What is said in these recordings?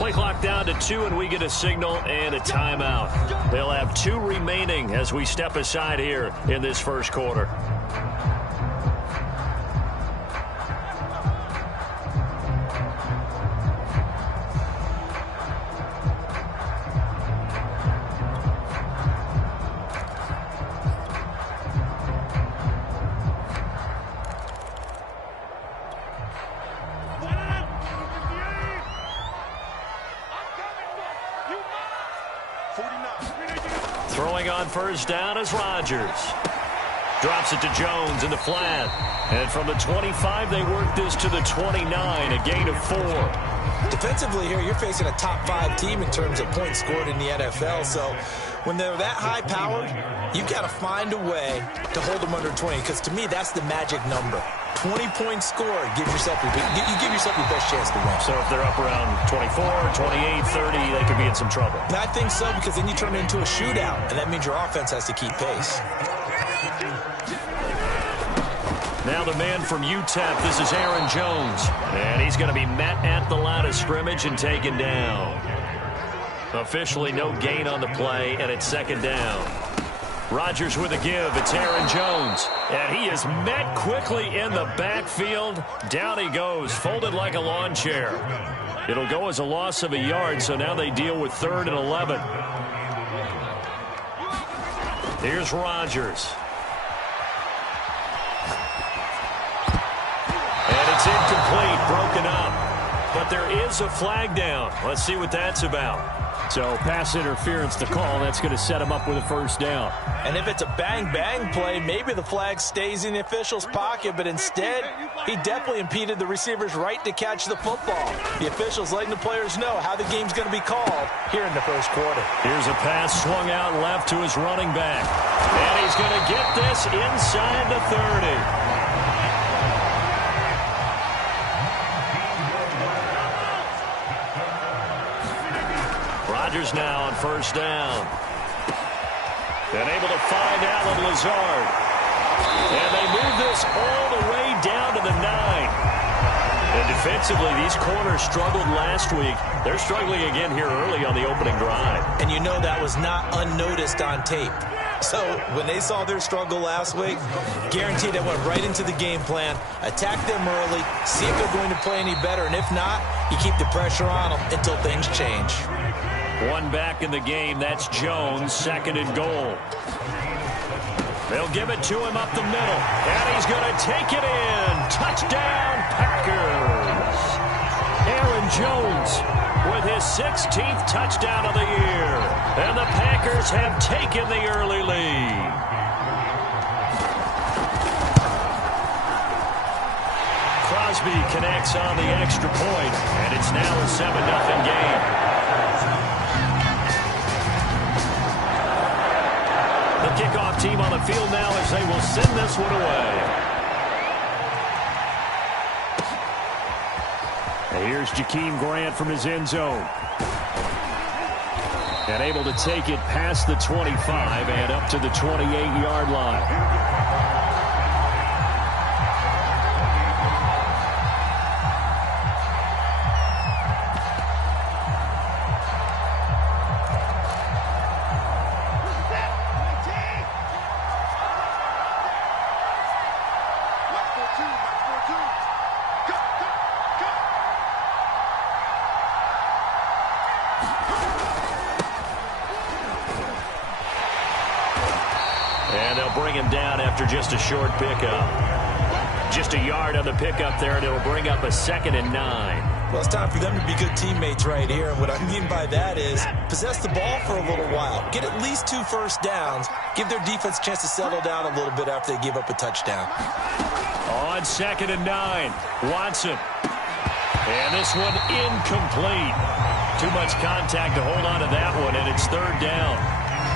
Play clock down to 2, and we get a signal and a timeout. They'll have 2 remaining as we step aside here in this first quarter. Throwing on first down is Rodgers. Drops it to Jones in the flat. And from the 25, they work this to the 29, a gain of 4. Defensively here, you're facing a top 5 team in terms of points scored in the NFL. So when they're that high-powered, you got to find a way to hold them under 20. Because to me, that's the magic number. 20 points scored, you give yourself your best chance to win. So if they're up around 24, 28, 30, they could be in some trouble. And I think so, because then you turn it into a shootout, and that means your offense has to keep pace. Now the man from UTEP, this is Aaron Jones. And he's going to be met at the line of scrimmage and taken down. Officially no gain on the play, and it's second down. Rodgers with a give. It's Aaron Jones. And he is met quickly in the backfield. Down he goes, folded like a lawn chair. It'll go as a loss of a yard, so now they deal with 3rd and 11. Here's Rodgers. And it's incomplete, broken up. But there is a flag down. Let's see what that's about. So pass interference to call. That's going to set him up with a first down. And if it's a bang-bang play, maybe the flag stays in the official's pocket, but instead, he definitely impeded the receiver's right to catch the football. The official's letting the players know how the game's going to be called here in the first quarter. Here's a pass swung out left to his running back. And he's going to get this inside the 30. Rodgers now on first down. And able to find Allen Lazard. And they move this all the way down to the 9. And defensively, these corners struggled last week. They're struggling again here early on the opening drive. And you know that was not unnoticed on tape. So when they saw their struggle last week, guaranteed they went right into the game plan, attack them early, see if they're going to play any better. And if not, you keep the pressure on them until things change. One back in the game. That's Jones, 2nd and goal. They'll give it to him up the middle. And he's going to take it in. Touchdown, Packers. Aaron Jones with his 16th touchdown of the year. And the Packers have taken the early lead. Crosby connects on the extra point, and it's now a 7-0 game. The kickoff team on the field now as they will send this one away. And here's Jakeem Grant from his end zone. And able to take it past the 25 and up to the 28-yard line. Just a short pickup. Just a yard on the pickup there, and it'll bring up a 2nd and 9. Well, it's time for them to be good teammates right here. And what I mean by that is possess the ball for a little while. Get at least 2 first downs. Give their defense a chance to settle down a little bit after they give up a touchdown. On 2nd and 9, Watson. And this one incomplete. Too much contact to hold on to that one, and it's 3rd down.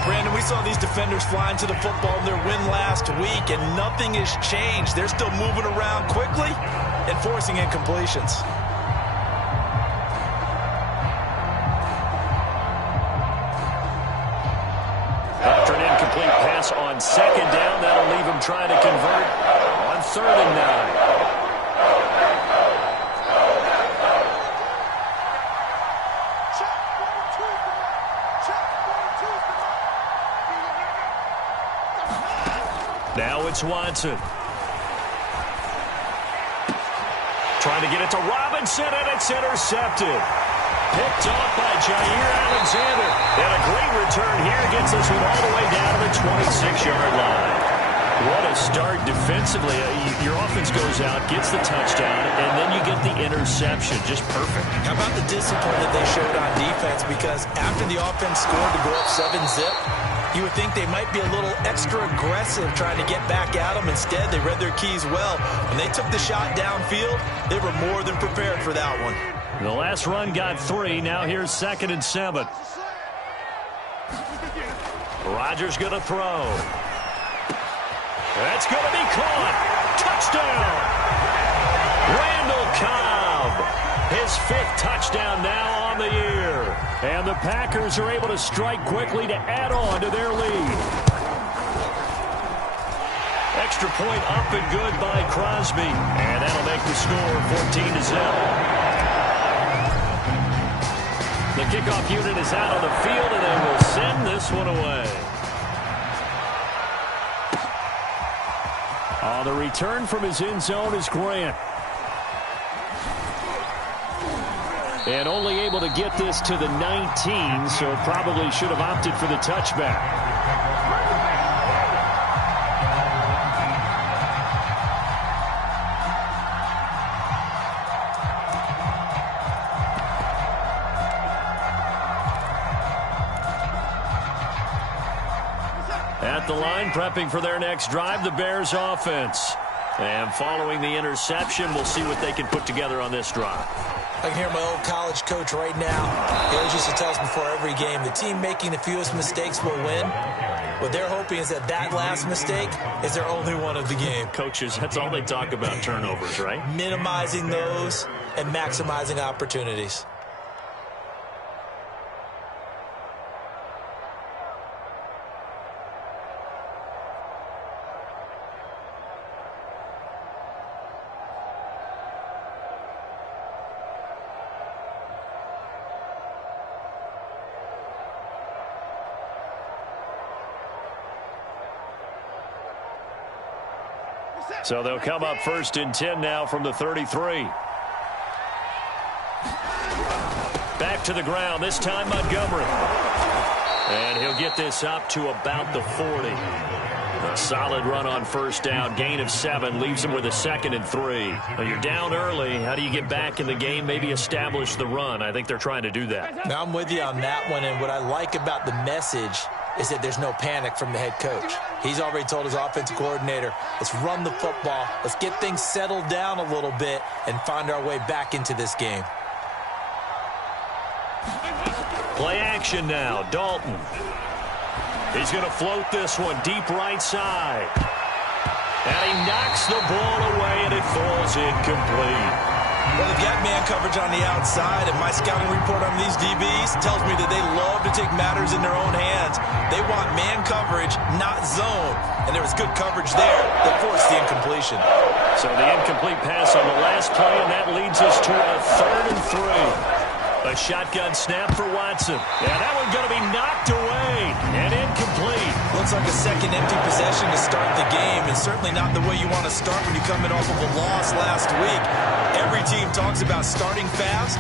Brandon, we saw these defenders flying to the football in their win last week, and nothing has changed. They're still moving around quickly and forcing incompletions. After an incomplete pass on 2nd down, that'll leave him trying to convert on 3rd and 9. Now it's Watson. Trying to get it to Robinson, and it's intercepted. Picked off by Jair Alexander. And a great return here gets us all the way down to the 26-yard line. What a start defensively. Your offense goes out, gets the touchdown, and then you get the interception. Just perfect. How about the discipline that they showed on defense? Because after the offense scored to go up 7-zip, you would think they might be a little extra aggressive trying to get back at them. Instead, they read their keys well. When they took the shot downfield, they were more than prepared for that one. The last run got 3. Now here's 2nd and 7. Rodgers going to throw. That's going to be caught. Touchdown. Randall Cobb. His 5th touchdown now on the year. And the Packers are able to strike quickly to add on to their lead. Extra point up and good by Crosby. And that'll make the score 14-0. The kickoff unit is out on the field, and they will send this one away. The return from his end zone is Grant. And only able to get this to the 19, so probably should have opted for the touchback. At the line, prepping for their next drive, the Bears offense. And following the interception, we'll see what they can put together on this drive. I can hear my old college coach right now. He always used to tell us before every game, the team making the fewest mistakes will win. What they're hoping is that last mistake is their only one of the game. Coaches, that's all they talk about, turnovers, right? Minimizing those and maximizing opportunities. So they'll come up 1st and 10 now from the 33. Back to the ground, this time Montgomery. And he'll get this up to about the 40. A solid run on 1st down, gain of 7, leaves him with a 2nd and 3. Now you're down early. How do you get back in the game, maybe establish the run? I think they're trying to do that. Now I'm with you on that one, and what I like about the message is that there's no panic from the head coach. He's already told his offensive coordinator, let's run the football, let's get things settled down a little bit and find our way back into this game. Play action now, Dalton. He's going to float this one deep right side. And he knocks the ball away, and it falls incomplete. Well, they've got man coverage on the outside, and my scouting report on these DBs tells me that they love to take matters in their own hands. They want man coverage, not zone. And there was good coverage there that forced the incompletion. So the incomplete pass on the last play, and that leads us to a 3rd and 3. A shotgun snap for Watson. Yeah, that one's going to be knocked away and incomplete. Looks like a second empty possession to start the game, and certainly not the way you want to start when you're coming off of a loss last week. Every team talks about starting fast.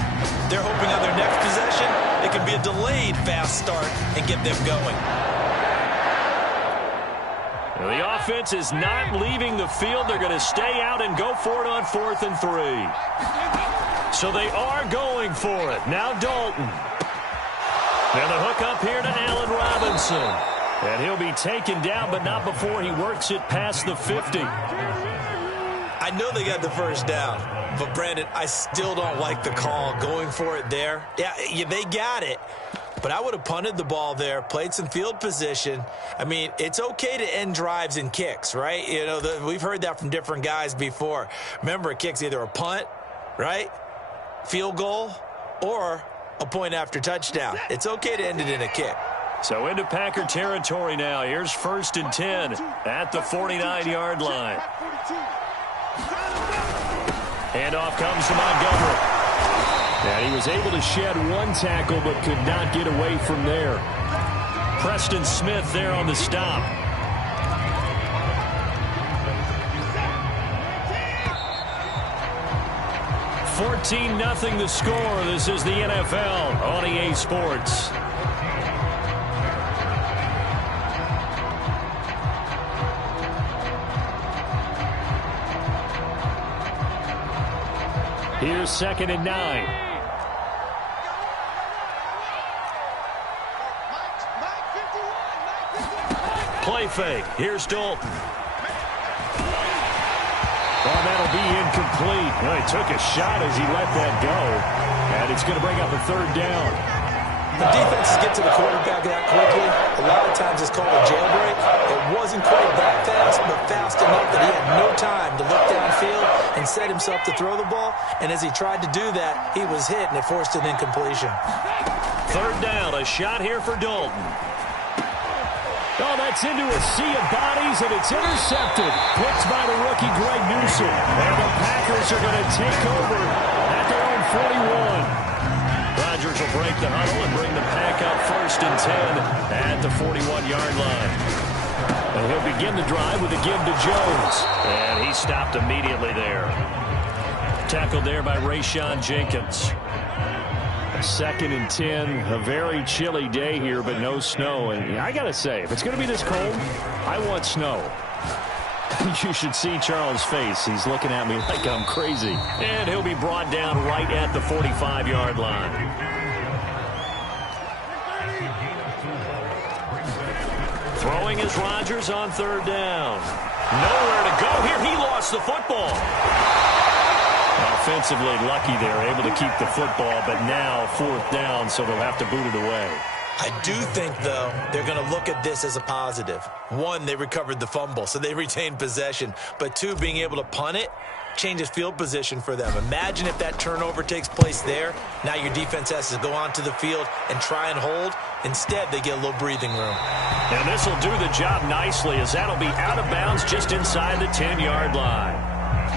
They're hoping on their next possession it can be a delayed fast start and get them going. Well, the offense is not leaving the field. They're going to stay out and go for it on 4th and 3. So they are going for it. Now Dalton. Now the hook up here to Allen Robinson. And he'll be taken down, but not before he works it past the 50. I know they got the 1st down, but Brandon, I still don't like the call going for it there. Yeah, they got it. But I would have punted the ball there, played some field position. I mean, it's okay to end drives and kicks, right? You know, we've heard that from different guys before. Remember, a kick's either a punt, right? Field goal, or a point after touchdown. It's okay to end it in a kick. So into Packer territory now. Here's 1st and 10 at the 49-yard line. Handoff comes to Montgomery. And he was able to shed one tackle but could not get away from there. Preston Smith there on the stop. 14-0 the score. This is the NFL on EA Sports. Here's 2nd and 9. Play fake. Here's Dalton. Oh, that'll be incomplete. Well, he took a shot as he let that go. And it's going to bring up a 3rd down. The defenses get to the quarterback that quickly. A lot of times it's called a jailbreak. It wasn't quite that fast, but fast enough that he had no time to look downfield and set himself to throw the ball. And as he tried to do that, he was hit, and it forced an incompletion. 3rd down, a shot here for Dalton. Oh, that's into a sea of bodies, and it's intercepted. Picked by the rookie Greg Newsome. And the Packers are going to take over at their own 41. Rodgers will break the huddle and bring the pack up 1st and 10 at the 41-yard line. And he'll begin the drive with a give to Jones. And he stopped immediately there. Tackled there by Rayshon Jenkins. 2nd and 10, a very chilly day here, but no snow. And I got to say, if it's going to be this cold, I want snow. You should see Charles' face. He's looking at me like I'm crazy. And he'll be brought down right at the 45-yard line. Throwing is Rodgers on 3rd down. Nowhere to go here. He lost the football. Offensively lucky they're able to keep the football, but now 4th down, so they'll have to boot it away. I do think, though, they're going to look at this as a positive. 1, they recovered the fumble, so they retained possession. But 2, being able to punt it changes field position for them. Imagine if that turnover takes place there. Now your defense has to go onto the field and try and hold. Instead, they get a little breathing room. And this will do the job nicely, as that'll be out of bounds just inside the 10-yard line.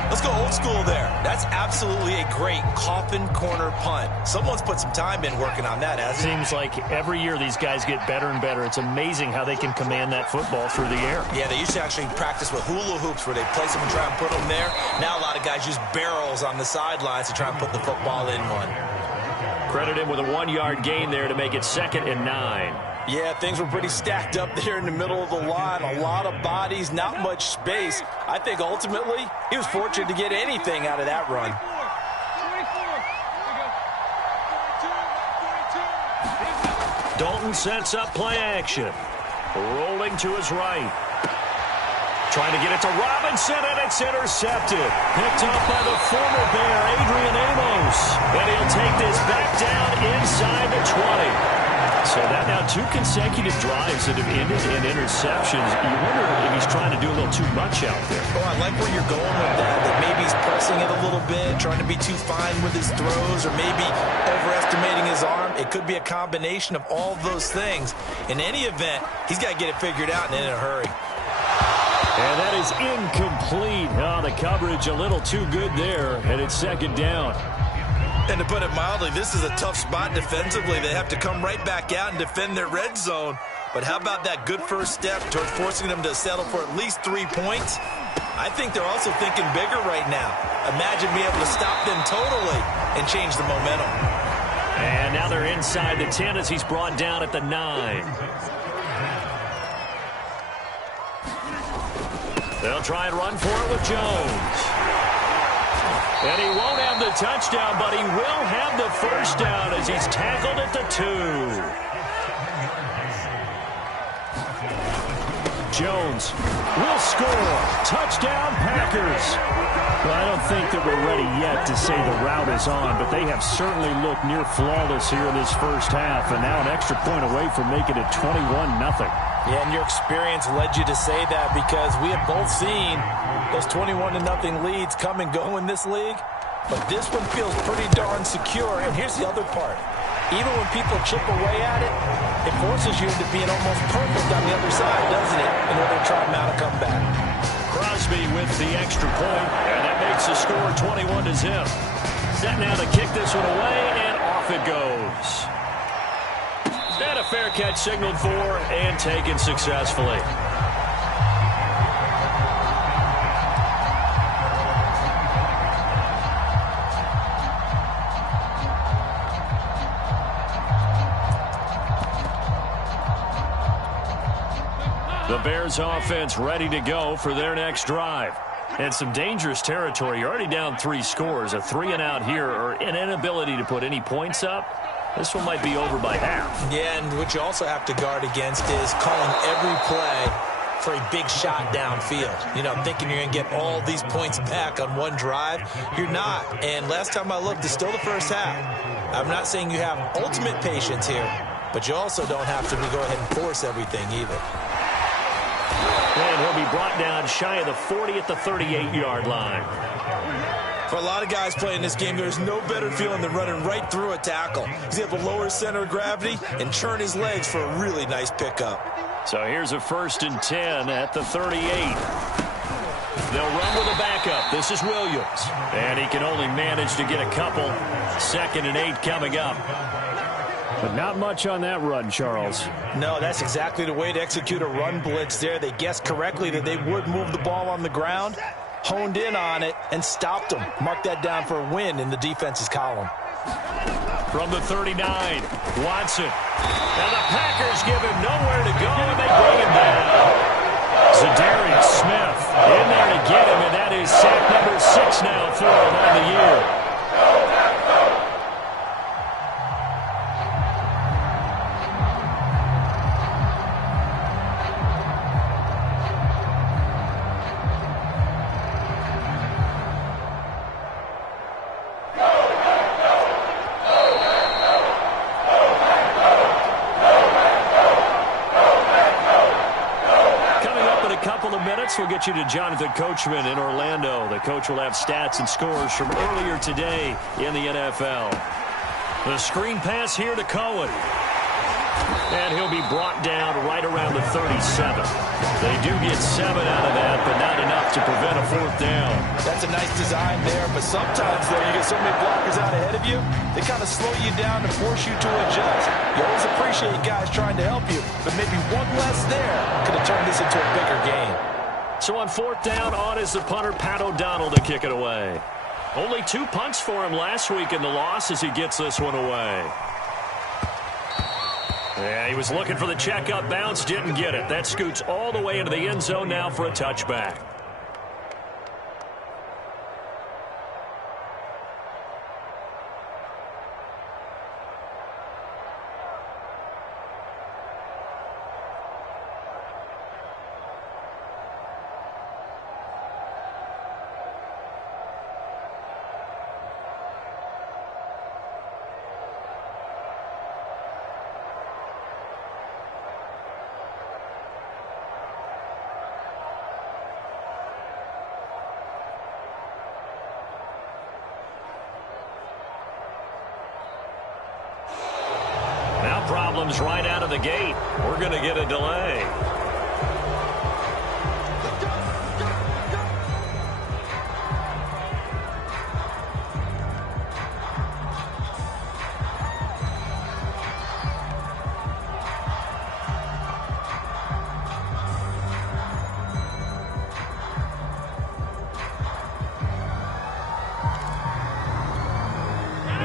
Let's go old school there. That's absolutely a great coffin corner punt. Someone's put some time in working on that, hasn't it? Seems like every year these guys get better and better. It's amazing how they can command that football through the air. Yeah, they used to actually practice with hula hoops where they place them and try and put them there. Now a lot of guys use barrels on the sidelines to try and put the football in one. Credit him with a 1-yard gain there to make it 2nd and 9. Yeah, things were pretty stacked up there in the middle of the line. A lot of bodies, not much space. I think ultimately he was fortunate to get anything out of that run. Dalton sets up play action. Rolling to his right. Trying to get it to Robinson, and it's intercepted. Picked up by the former Bear, Adrian Amos. And he'll take this back down inside the 20. So that now 2 consecutive drives that have ended in interceptions. You wonder if he's trying to do a little too much out there. Oh, I like where you're going with that maybe he's pressing it a little bit, trying to be too fine with his throws, or maybe overestimating his arm. It could be a combination of all of those things. In any event, he's got to get it figured out and in a hurry. And that is incomplete. Oh, the coverage a little too good there, and it's 2nd down. And to put it mildly, this is a tough spot defensively. They have to come right back out and defend their red zone. But how about that good first step towards forcing them to settle for at least 3 points? I think they're also thinking bigger right now. Imagine being able to stop them totally and change the momentum. And now they're inside the 10 as he's brought down at the 9. They'll try and run for it with Jones. And he won't have the touchdown, but he will have the 1st down as he's tackled at the 2. Jones will score. Touchdown, Packers. Well, I don't think that we're ready yet to say the route is on, but they have certainly looked near flawless here in this first half, and now an extra point away from making it 21-0. Yeah, and your experience led you to say that, because we have both seen those 21-0 leads come and go in this league. But this one feels pretty darn secure. And here's the other part. Even when people chip away at it, it forces you to be almost perfect on the other side, doesn't it, in order to try and mount a comeback. Crosby with the extra point, and that makes the score 21-0. Set now to kick this one away, and off it goes. And a fair catch signaled for and taken successfully. The Bears offense ready to go for their next drive. And some dangerous territory. You're already down 3 scores. A 3-and-out here or an inability to put any points up. This one might be over by half. Yeah, and what you also have to guard against is calling every play for a big shot downfield. You know, thinking you're going to get all these points back on one drive. You're not. And last time I looked, it's still the first half. I'm not saying you have ultimate patience here, but you also don't have to go ahead and force everything either. And he'll be brought down shy of the 40 at the 38-yard line. For a lot of guys playing this game, there's no better feeling than running right through a tackle. He's able to lower his center of gravity and churn his legs for a really nice pickup. So here's a 1st and 10 at the 38. They'll run with a backup. This is Williams. And he can only manage to get a couple. 2nd and 8 coming up. But not much on that run, Charles. No, that's exactly the way to execute a run blitz there. They guessed correctly that they would move the ball on the ground, honed in on it, and stopped them. Mark that down for a win in the defense's column. From the 39, Watson. And the Packers give him nowhere to go, and they bring him down. Zadarius Smith in there to get him, and that is sack number 6 now for him on the year. We'll get you to Jonathan Coachman in Orlando. The coach will have stats and scores from earlier today in the NFL. The screen pass here to Cohen. And he'll be brought down right around the 37. They do get 7 out of that, but not enough to prevent a 4th down. That's a nice design there, but sometimes, though, you get so many blockers out ahead of you, they kind of slow you down and force you to adjust. You always appreciate guys trying to help you, but maybe one less there could have turned this into a bigger game. So on 4th down, on is the punter, Pat O'Donnell, to kick it away. Only 2 punts for him last week in the loss as he gets this one away. Yeah, he was looking for the checkup bounce, didn't get it. That scoots all the way into the end zone now for a touchback. Problems right out of the gate. We're going to get a delay.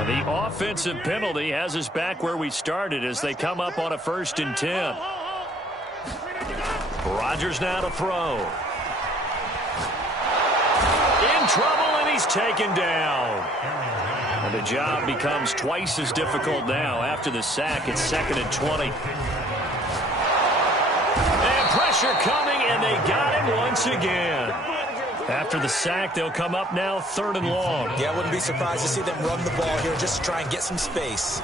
The offensive penalty has us back where we started as they come up on a 1st and 10. Rodgers now to throw. In trouble, and he's taken down. And the job becomes twice as difficult now after the sack. It's 2nd and 20. And pressure coming, and they got him once again. After the sack, they'll come up now 3rd and long. Yeah, I wouldn't be surprised to see them run the ball here just to try and get some space.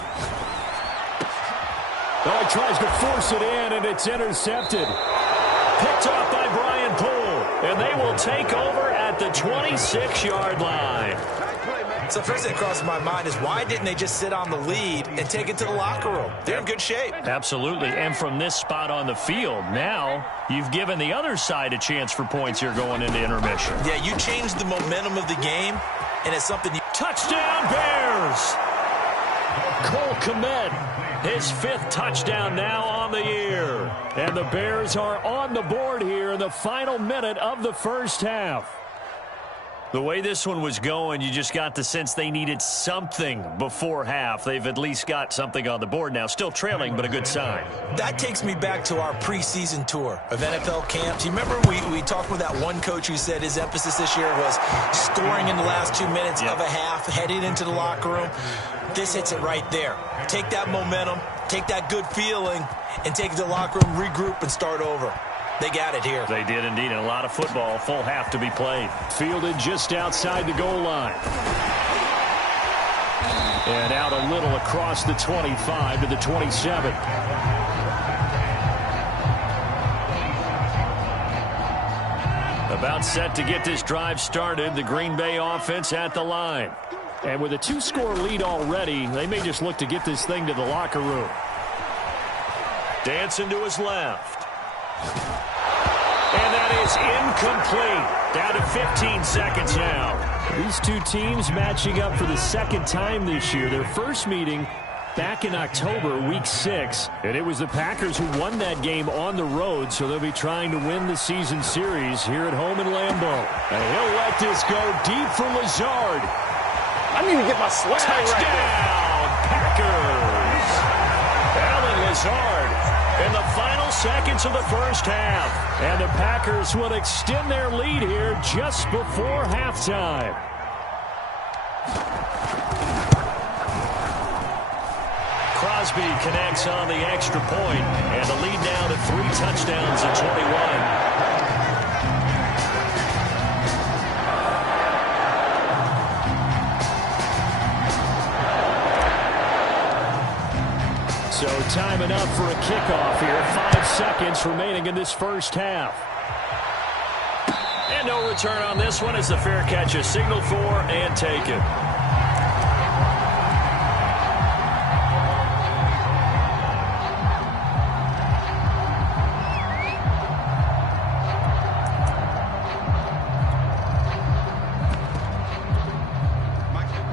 Oh, he tries to force it in, and it's intercepted. Picked off by Brian Poole, and they will take over at the 26-yard line. So first thing that crosses my mind is why didn't they just sit on the lead and take it to the locker room? They're in good shape. Absolutely, and from this spot on the field, now you've given the other side a chance for points here going into intermission. Yeah, you changed the momentum of the game, and it's something you... Touchdown, Bears! Cole Kmet, his 5th touchdown now on the year. And the Bears are on the board here in the final minute of the 1st half. The way this one was going, you just got the sense they needed something before half. They've at least got something on the board now. Still trailing, but a good sign. That takes me back to our preseason tour of NFL camps. You remember we talked with that one coach who said his emphasis this year was scoring in the last 2 minutes of a half, heading into the locker room. This hits it right there. Take that momentum, take that good feeling, and take it to the locker room, regroup, and start over. They got it here. They did indeed. And a lot of football, full half to be played. Fielded just outside the goal line. And out a little across the 25 to the 27. About set to get this drive started. The Green Bay offense at the line. And with a 2-score lead already, they may just look to get this thing to the locker room. Dancing to his left. And that is incomplete. Down to 15 seconds now. These two teams matching up for the second time this year. Their first meeting back in October, week 6. And it was the Packers who won that game on the road, so they'll be trying to win the season series here at home in Lambeau. And he'll let this go deep for Lazard. I need to get my swag Touchdown, Packers. Alan Lazard in the final seconds of the first half. And the Packers will extend their lead here just before halftime. Crosby connects on the extra point, and the lead now to 3 touchdowns at 21. So time enough for a kickoff here. 5 seconds remaining in this first half. And no return on this one as the fair catch is signaled for and taken.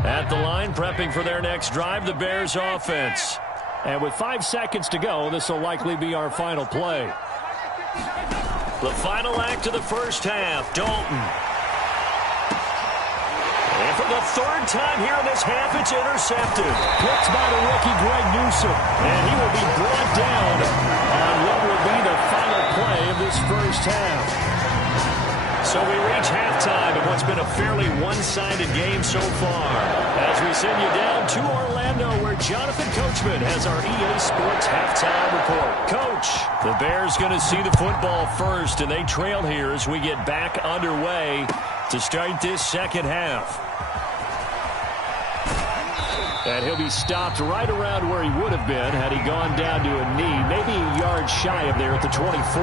At the line, prepping for their next drive, the Bears offense. And with 5 seconds to go, this will likely be our final play. The final act of the first half, Dalton. And for the third time here in this half, it's intercepted. Picked by the rookie Greg Newsome. And he will be brought down on what will be the final play of this first half. So we reach halftime in what's been a fairly one-sided game so far. As we send you down to Orlando, where Jonathan Coachman has our EA Sports halftime report. Coach, the Bears going to see the football first, and they trail here as we get back underway to start this second half. And he'll be stopped right around where he would have been had he gone down to a knee, maybe a yard shy of there at the 24.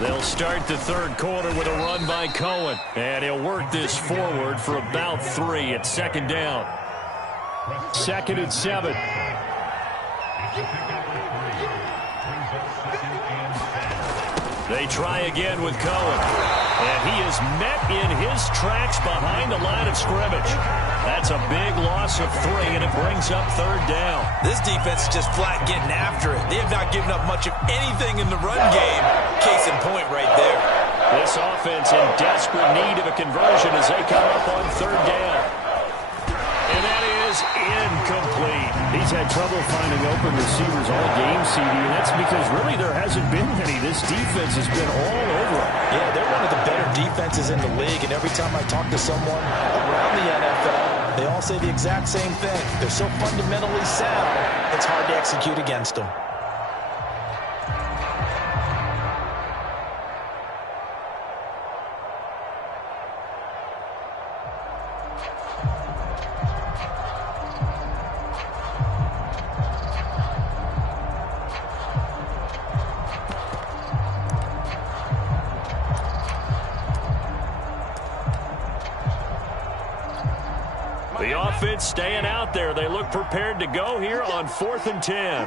They'll start the third quarter with a run by Cohen. And he'll work this forward for about 3 at second down. 2nd and 7. They try again with Cohen. And he is met in his tracks behind the line of scrimmage. That's a big loss of 3, and it brings up third down. This defense is just flat getting after it. They have not given up much of anything in the run game. Case in point right there. This offense in desperate need of a conversion as they come up on third down. And that is incomplete. He's had trouble finding open receivers all game, CD, and that's because really there hasn't been any. This defense has been all over him. Yeah, they're one of the better defenses in the league, and every time I talk to someone around the NFL, they all say the exact same thing. They're so fundamentally sound, it's hard to execute against them. The offense staying out there. They look prepared to go here on 4th and 10.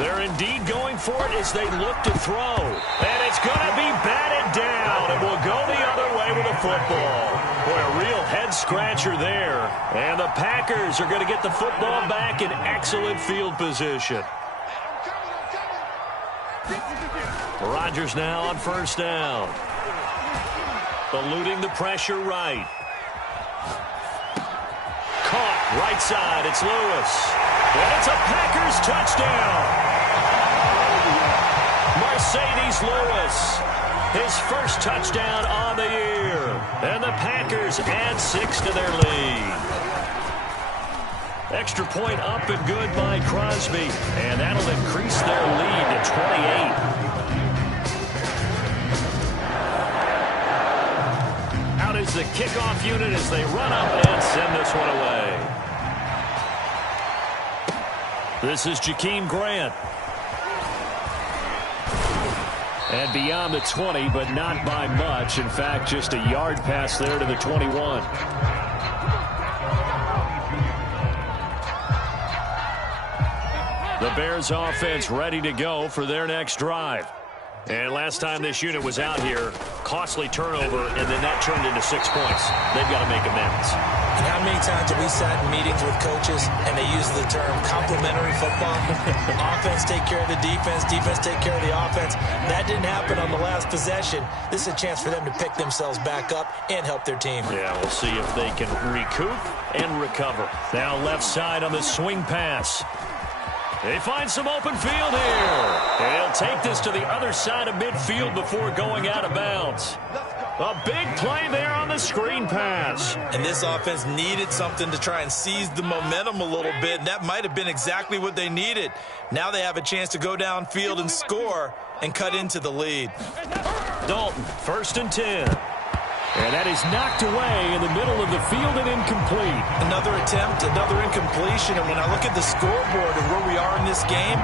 They're indeed going for it as they look to throw. And it's going to be batted down, and will go the other way with the football. Boy, a real head-scratcher there. And the Packers are going to get the football back in excellent field position. Rodgers now on first down. Eluding the pressure right. Caught right side. It's Lewis. And it's a Packers touchdown. Mercedes Lewis, his first touchdown on the year. And the Packers add 6 to their lead. Extra point up and good by Crosby. And that'll increase their lead to 28. Out is the kickoff unit as they run up and send this one away. This is Jakeem Grant. And beyond the 20, but not by much. In fact, just a yard pass there to the 21. The Bears offense ready to go for their next drive. And last time this unit was out here, costly turnover, and then that turned into 6 points. They've got to make amends. And how many times have we sat in meetings with coaches and they use the term complementary football? Offense take care of the defense, defense take care of the offense. That didn't happen on the last possession. This is a chance for them to pick themselves back up and help their team. Yeah, we'll see if they can recoup and recover. Now left side on the swing pass. They find some open field here. They'll take this to the other side of midfield before going out of bounds. A big play there on the screen pass. And this offense needed something to try and seize the momentum a little bit, and that might have been exactly what they needed. Now they have a chance to go downfield and score and cut into the lead. Dalton, 1st and 10. And that is knocked away in the middle of the field and incomplete. Another attempt, another incompletion, and when I look at the scoreboard and where we are in this game,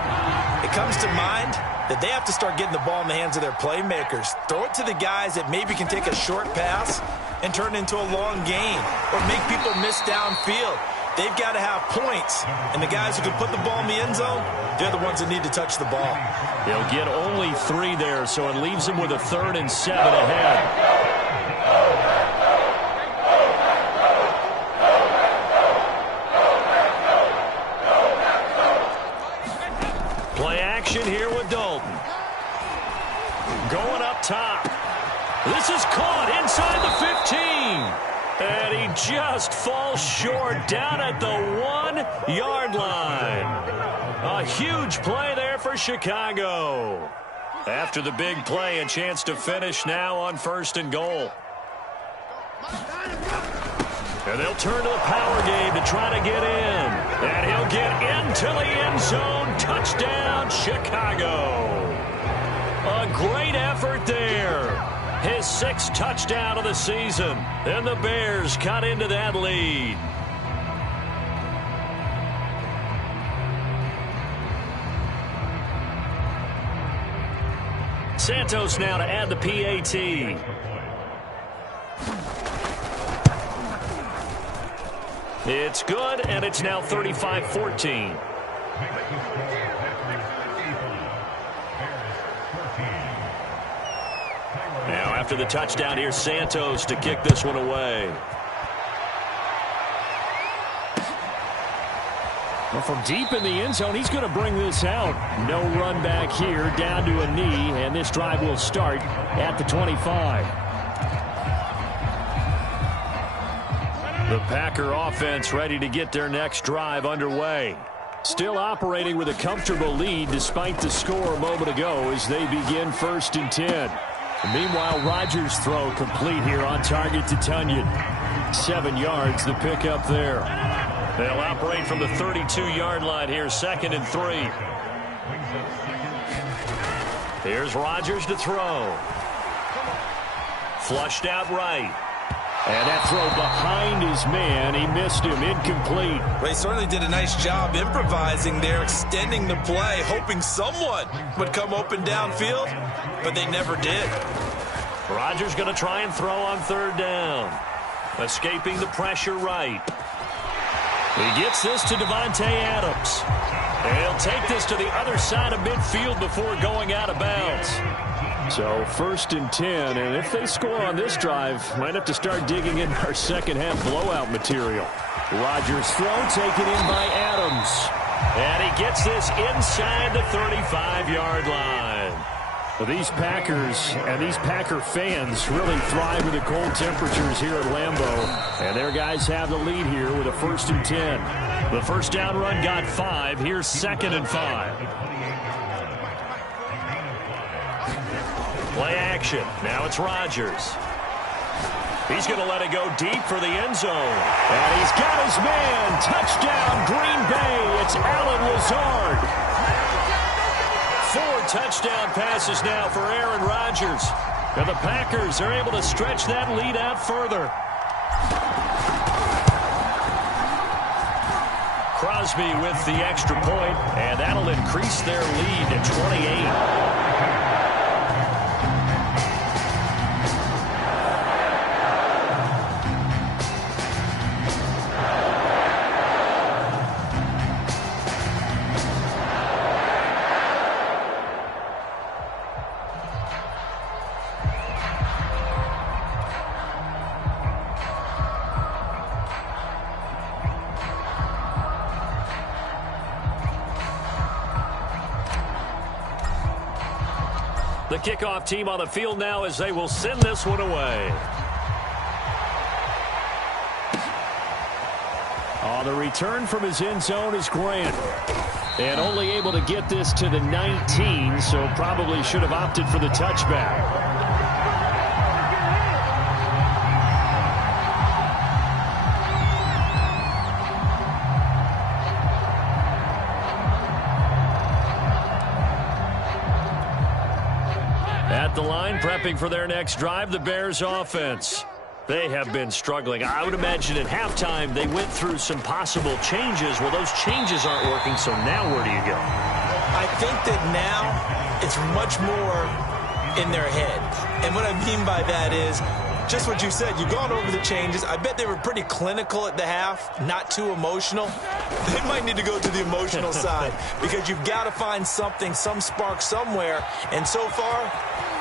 it comes to mind that they have to start getting the ball in the hands of their playmakers. Throw it to the guys that maybe can take a short pass and turn it into a long gain or make people miss downfield. They've got to have points, and the guys who can put the ball in the end zone, they're the ones that need to touch the ball. They'll get only 3 there, so it leaves them with a 3rd and 7 ahead. Play action here with Dalton. Going up top. This is caught inside the 15. And he just falls short down at the 1-yard line. A huge play there for Chicago. After the big play, a chance to finish now on 1st and goal. And they'll turn to the power game to try to get in. And he'll get into the end zone. Touchdown, Chicago. A great effort there. His 6th touchdown of the season. And the Bears cut into that lead. Santos now to add the PAT. It's good, and it's now 35-14. Now, after the touchdown, here's Santos to kick this one away. Well, from deep in the end zone, he's going to bring this out. No run back here, down to a knee, and this drive will start at the 25. The Packer offense ready to get their next drive underway. Still operating with a comfortable lead despite the score a moment ago as they begin 1st and 10. Meanwhile, Rodgers' throw complete here on target to Tunyon. 7 yards, the pickup there. They'll operate from the 32-yard line here, 2nd and 3. Here's Rodgers to throw. Flushed out right. And that throw behind his man, he missed him, incomplete. Well, he certainly did a nice job improvising there, extending the play, hoping someone would come open downfield, but they never did. Rodgers going to try and throw on 3rd down. Escaping the pressure right. He gets this to Davante Adams. And he'll take this to the other side of midfield before going out of bounds. So 1st and 10, and if they score on this drive, might have to start digging in our second half blowout material. Rodgers' throw taken in by Adams. And he gets this inside the 35-yard line. These Packers and these Packer fans really thrive in the cold temperatures here at Lambeau. And their guys have the lead here with a 1st and 10. The first down run got 5. Here's 2nd and 5. Play action. Now it's Rodgers. He's going to let it go deep for the end zone. And he's got his man. Touchdown, Green Bay. It's Allen Lazard. 4 touchdown passes now for Aaron Rodgers. And the Packers are able to stretch that lead out further. Crosby with the extra point, and that'll increase their lead to 28. The kickoff team on the field now as they will send this one away. The return from his end zone is Grant. And only able to get this to the 19, so probably should have opted for the touchback. At the line, prepping for their next drive, the Bears offense. They have been struggling. I would imagine at halftime they went through some possible changes. Well, those changes aren't working, so now where do you go? I think that now it's much more in their head. And what I mean by that is just what you said. You've gone over the changes. I bet they were pretty clinical at the half, not too emotional. They might need to go to the emotional side because you've got to find something, some spark somewhere. And so far,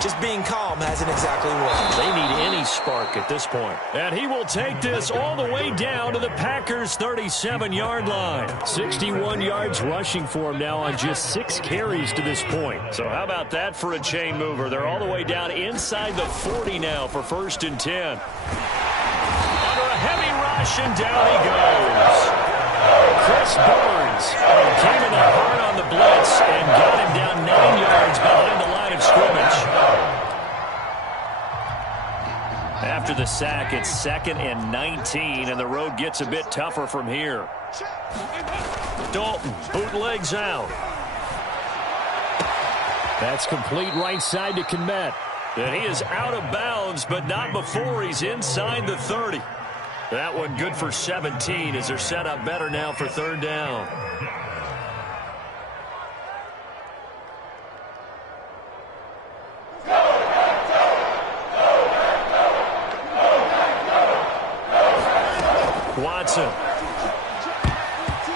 just being calm hasn't exactly worked. They need any spark at this point. And he will take this all the way down to the Packers' 37-yard line. 61 yards rushing for him now on just 6 carries to this point. So how about that for a chain mover? They're all the way down inside the 40 now for 1st and 10. Under a heavy rush, and down he goes. Chris Barnes Came in hard on the blitz and got him down 9 yards behind the line of scrimmage. After the sack, it's 2nd and 19, and the road gets a bit tougher from here. Dalton bootlegs out. That's complete right side to Kmet. And he is out of bounds, but not before he's inside the 30. That one good for 17 as they're set up better now for 3rd down. Watson.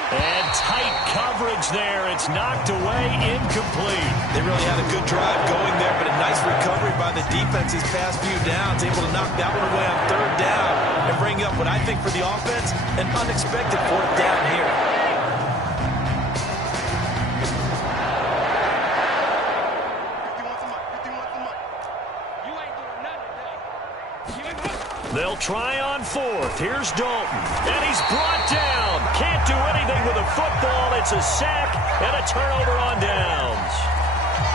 And tight coverage there. It's knocked away, incomplete. They really had a good drive going there, but a nice recovery by the defense these past few downs, able to knock that one away on 3rd down and bring up what I think for the offense, an unexpected 4th down here. They'll try on 4th. Here's Dalton. And he's brought down. Can't do anything with a football. It's a sack and a turnover on downs.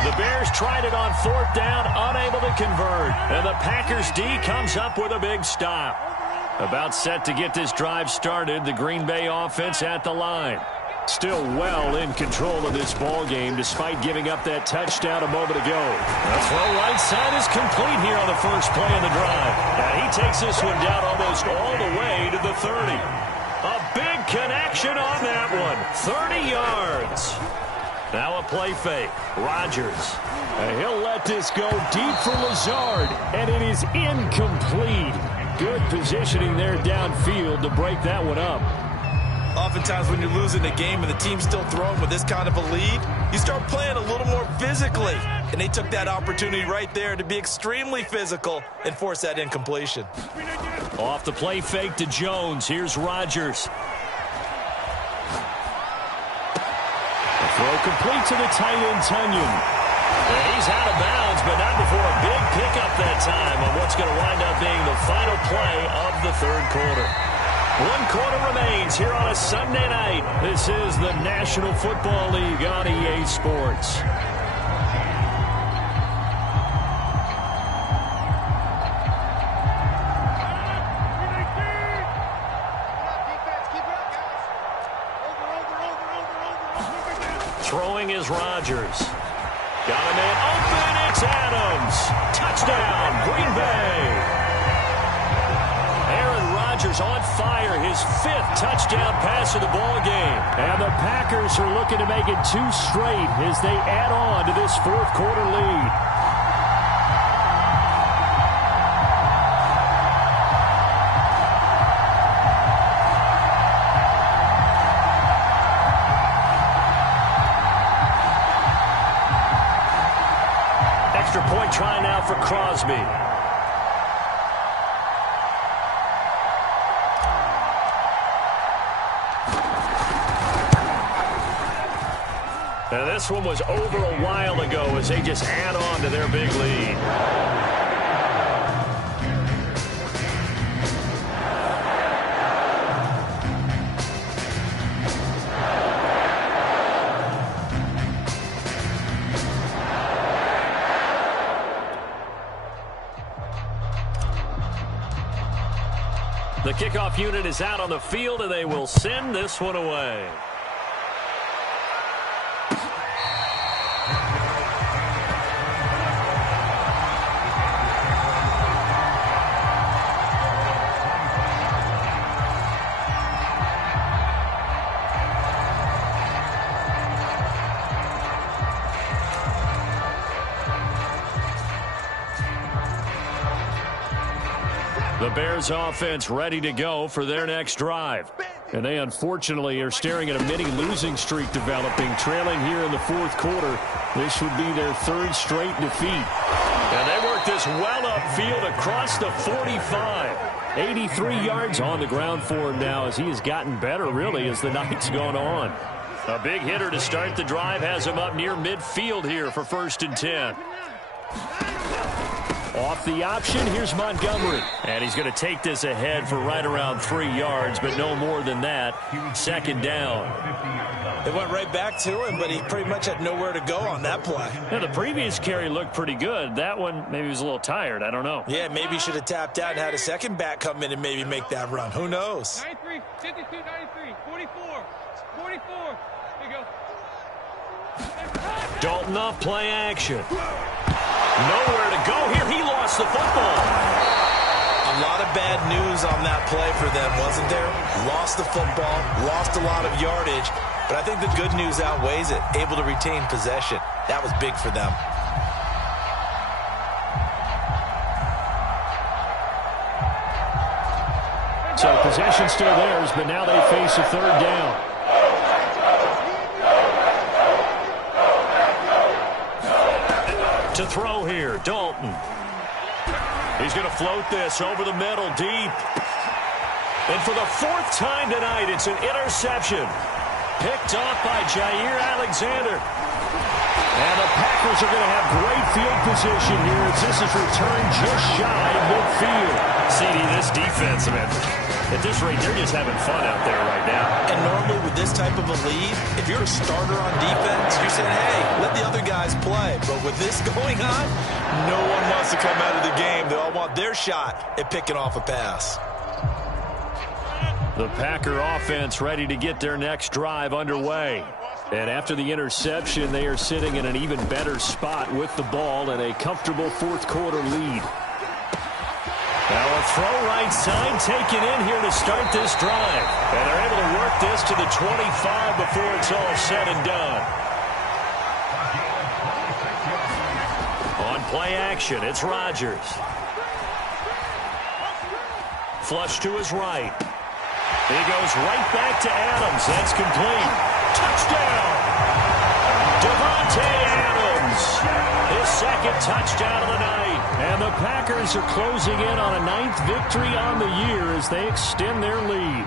The Bears tried it on 4th down, unable to convert. And the Packers D comes up with a big stop. About set to get this drive started, the Green Bay offense at the line. Still well in control of this ball game despite giving up that touchdown a moment ago. The throw right side is complete here on the first play of the drive. And he takes this one down almost all the way to the 30. A big connection on that one. 30 yards. Now a play fake. Rodgers. And he'll let this go deep for Lazard. And it is incomplete. Good positioning there downfield to break that one up. Oftentimes when you're losing a game and the team's still throwing with this kind of a lead, you start playing a little more physically. And they took that opportunity right there to be extremely physical and force that incompletion. Off the play fake to Jones. Here's Rodgers. The throw complete to the tight end, Tunyon. And he's out of bounds, but not before a big pickup that time on what's going to wind up being the final play of the third quarter. 1 quarter remains here on a Sunday night. This is the National Football League on EA Sports. Throwing is Rodgers. Got a man open. It's Adams. Touchdown, Green Bay. Aaron Rodgers on fire. His 5th touchdown pass of the ball game. And the Packers are looking to make it 2 straight as they add on to this 4th quarter lead. Extra point try now for Crosby. Now this one was over a while ago as they just add on to their big lead. The kickoff unit is out on the field, and they will send this one away. The Bears offense ready to go for their next drive. And they unfortunately are staring at a mini losing streak developing, trailing here in the 4th quarter. This would be their 3rd straight defeat. And they work this well upfield across the 45. 83 yards on the ground for him now as he has gotten better, really, as the night's gone on. A big hitter to start the drive has him up near midfield here for 1st and 10. Off the option, here's Montgomery. And he's going to take this ahead for right around 3 yards, but no more than that. 2nd down. They went right back to him, but he pretty much had nowhere to go on that play. Yeah, the previous carry looked pretty good. That one, maybe he was a little tired. I don't know. Yeah, maybe he should have tapped out and had a second back come in and maybe make that run. Who knows? 93, 52, 93, 44, 44. There you go. Dalton off play action. Nowhere to go here. He lost the football. A lot of bad news on that play for them, wasn't there? Lost the football, lost a lot of yardage, but I think the good news outweighs it. Able to retain possession. That was big for them. So possession still theirs, but now they face a 3rd down. To throw here, Dalton. He's going to float this over the middle, deep. And for the 4th time tonight, it's an interception. Picked off by Jair Alexander. And the Packers are going to have great field position here as this is returned just shy of midfield. CD, this defense, man, at this rate, they're just having fun out there right now. And normally with this type of a lead, if you're a starter on defense, you're saying, hey, let the other guys play. But with this going on, no one wants to come out of the game. They all want their shot at picking off a pass. The Packer offense ready to get their next drive underway. And after the interception, they are sitting in an even better spot with the ball and a comfortable 4th quarter lead. Now a throw right side taken in here to start this drive. And they're able to work this to the 25 before it's all said and done. On play action, it's Rodgers. Flush to his right. He goes right back to Adams. That's complete. Touchdown! Devontae Adams. His second touchdown of the night. And the Packers are closing in on a 9th victory on the year as they extend their lead.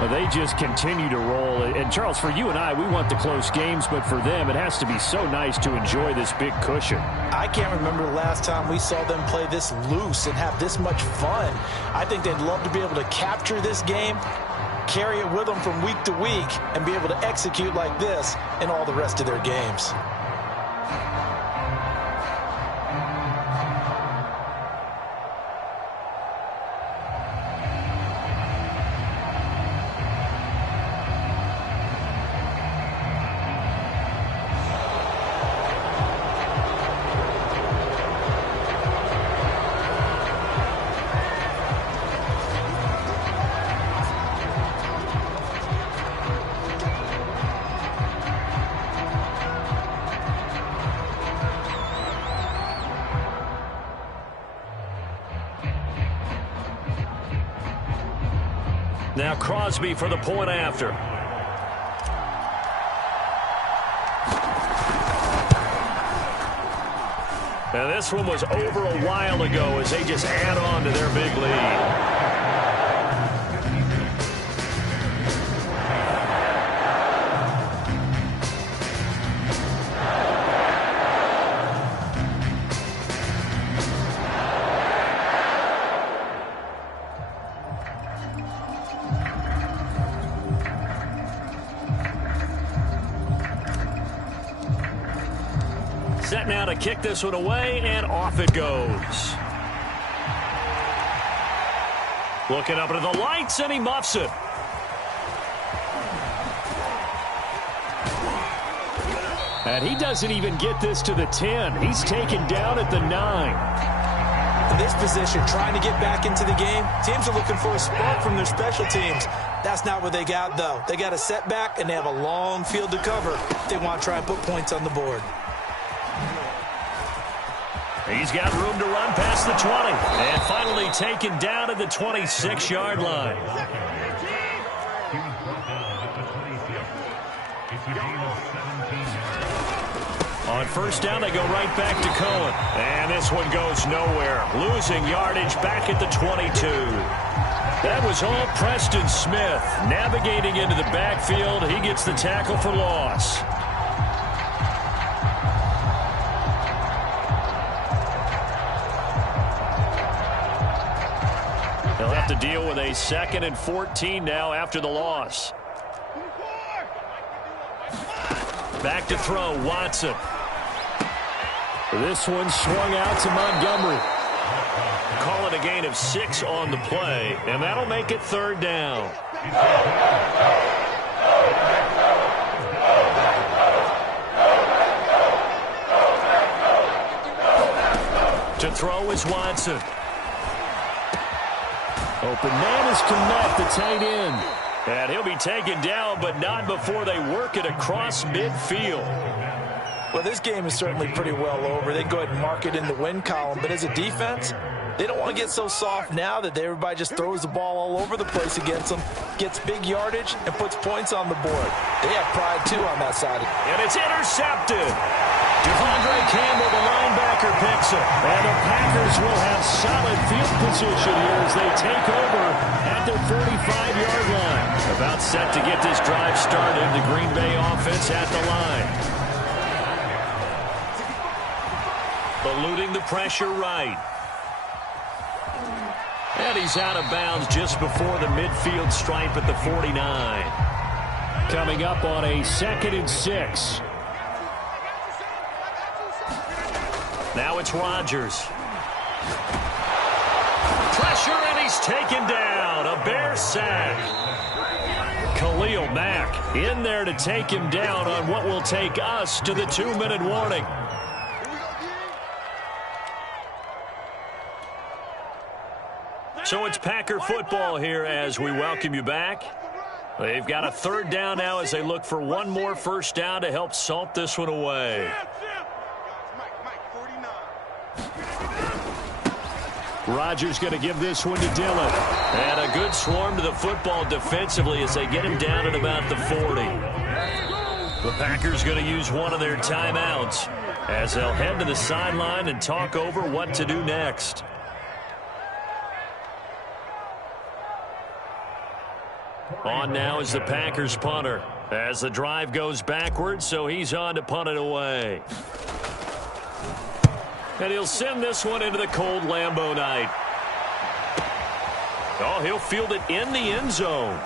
Well, they just continue to roll. And, Charles, for you and I, we want the close games, but for them, it has to be so nice to enjoy this big cushion. I can't remember the last time we saw them play this loose and have this much fun. I think they'd love to be able to capture this game, carry it with them from week to week, and be able to execute like this in all the rest of their games. Now Crosby for the point after. Now this one was over a while ago as they just add on to their big lead. Set now to kick this one away, and off it goes. Looking up into the lights, and he muffs it. And he doesn't even get this to the 10. He's taken down at the 9. In this position, trying to get back into the game, teams are looking for a spark from their special teams. That's not what they got, though. They got a setback, and they have a long field to cover if they want to try and put points on the board. He's got room to run past the 20. And finally taken down at the 26-yard line. On first down, they go right back to Cohen. And this one goes nowhere. Losing yardage back at the 22. That was all Preston Smith. Navigating into the backfield, he gets the tackle for loss. They'll have to deal with a 2nd and 14 now after the loss. Back to throw, Watson. This one swung out to Montgomery. Call it a gain of 6 on the play, and that'll make it 3rd down. To throw is Watson. Open man is Kmet, the tight end. And he'll be taken down, but not before they work it across midfield. Well, this game is certainly pretty well over. They go ahead and mark it in the win column. But as a defense, they don't want to get so soft now that everybody just throws the ball all over the place against them, gets big yardage, and puts points on the board. They have pride, too, on that side. And it's intercepted. Devondre Campbell, the linebacker, picks it. And the Packers will have solid field position here as they take over at their 45-yard line. About set to get this drive started. The Green Bay offense at the line. Eluding the pressure right. And he's out of bounds just before the midfield stripe at the 49. Coming up on a 2nd and 6. Now it's Rodgers. Pressure, and he's taken down. A Bear sack. Khalil Mack in there to take him down on what will take us to the 2-minute warning. So it's Packer football here as we welcome you back. They've got a 3rd down now as they look for one more first down to help salt this one away. Rodgers going to give this one to Dillon. And a good swarm to the football defensively as they get him down at about the 40. The Packers going to use one of their timeouts as they'll head to the sideline and talk over what to do next. On now is the Packers punter as the drive goes backwards, so he's on to punt it away. And he'll send this one into the cold Lambeau night. Oh, he'll field it in the end zone.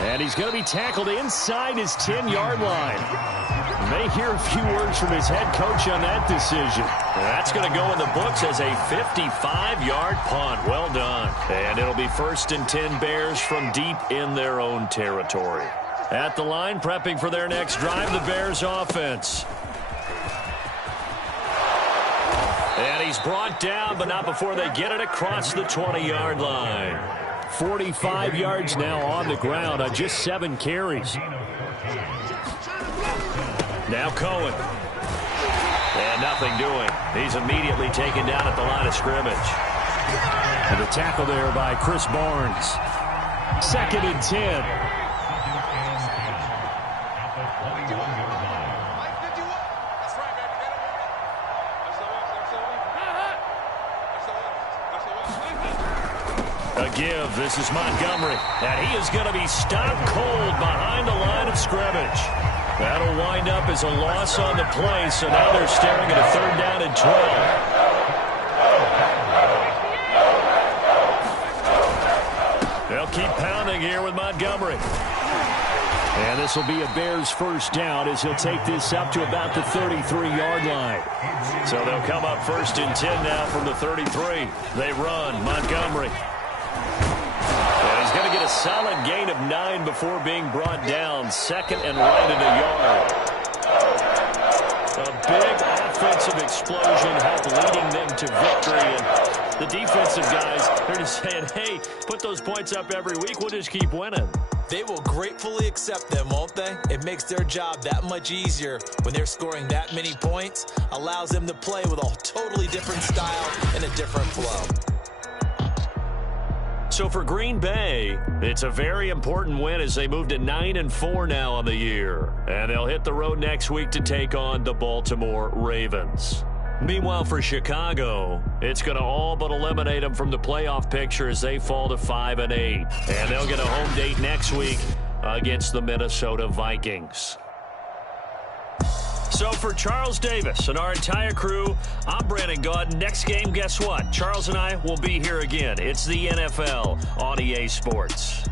And he's going to be tackled inside his 10-yard line. May hear a few words from his head coach on that decision. That's going to go in the books as a 55-yard punt. Well done. And it'll be 1st and 10 Bears from deep in their own territory. At the line, prepping for their next drive, the Bears offense. And he's brought down, but not before they get it across the 20-yard line. 45 yards now on the ground on just 7 carries. Now Cohen. And nothing doing. He's immediately taken down at the line of scrimmage. And the tackle there by Chris Barnes. 2nd and 10. A give. This is Montgomery. And he is going to be stopped cold behind the line of scrimmage. That'll wind up as a loss on the play, so now they're staring at a 3rd down and 12. They'll keep pounding here with Montgomery. And this will be a Bears 1st down as he'll take this up to about the 33-yard line. So they'll come up 1st and 10 now from the 33. They run. Montgomery. And he's going to get a solid gain of 9 before being brought down. 2nd and right at a yard. A big offensive explosion helped leading them to victory. And the defensive guys, they're just saying, hey, put those points up every week. We'll just keep winning. They will gratefully accept them, won't they? It makes their job that much easier when they're scoring that many points. Allows them to play with a totally different style and a different flow. So for Green Bay, it's a very important win as they move to 9-4 now on the year. And they'll hit the road next week to take on the Baltimore Ravens. Meanwhile, for Chicago, it's going to all but eliminate them from the playoff picture as they fall to 5-8. And they'll get a home date next week against the Minnesota Vikings. So for Charles Davis and our entire crew, I'm Brandon Gaudin. Next game, guess what? Charles and I will be here again. It's the NFL on EA Sports.